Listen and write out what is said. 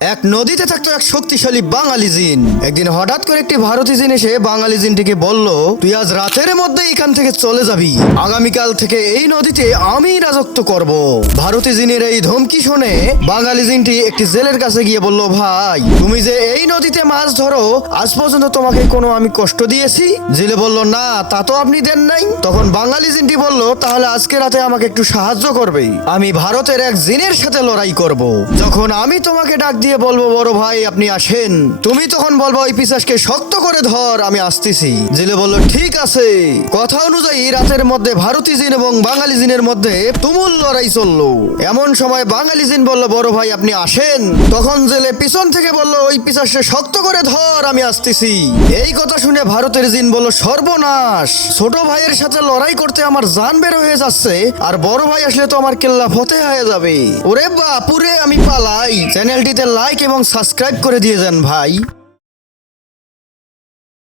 এক নদীতে থাকতো এক শক্তিশালী বাঙালি জিন। একদিন হঠাৎ করে একটি ভারতী জিন এসে বাঙালি জিনটিকে বলল, তুই আজ রাতের মধ্যে এখান থেকে চলে যাবি, আগামীকাল থেকে এই নদীতে আমি রাজত্ব করব। ভারতী জিনের এই ধমকি শুনে বাঙালি জিনটি একটি জেলের কাছে গিয়ে বলল, ভাই তুমি যে এই নদীতে মাছ ধরো, আজ পর্যন্ত তোমাকে কোনো আমি কষ্ট দিয়েছি? জেলে বলল, না তা তো আপনি দেন নাই। তখন বাঙালি জিনটি বলল, তাহলে আজকে রাতে আমাকে একটু সাহায্য করবে, আমি ভারতের এক জিনের সাথে লড়াই করব। যখন আমি তোমাকে ডাক দিয়ে বলবো, বড় ভাই আপনি আসেন, তুমি তখন বলবো, ওই পিশাচকে শক্ত করে ধর, আমি আসতেছি। জেলে বলল, ঠিক আছে। কথা অনুযায়ী রাতের মধ্যে ভারতী জিন এবং বাঙালি জিনের মধ্যে তুমুল লড়াই চললো। এমন সময় বাঙালি জিন বলল, বড় ভাই আপনি আসেন। তখন জেলে পিছন থেকে বলল, ওই পিশাচকে শক্ত করে ধর, আমি আসতেছি। এই কথা শুনে ভারতের জিন বলল, সর্বনাশ, ছোট ভাইয়ের সাথে লড়াই করতে আমার জান বের হয়ে যাচ্ছে, আর বড় ভাই আসলে তো আমার কেল্লা ফতে হয়ে যাবে। ওরে বাপুরে, আমি পালাই। চ্যানেলটিতে লাইক এবং সাবস্ক্রাইব করে দিয়ে যান ভাই।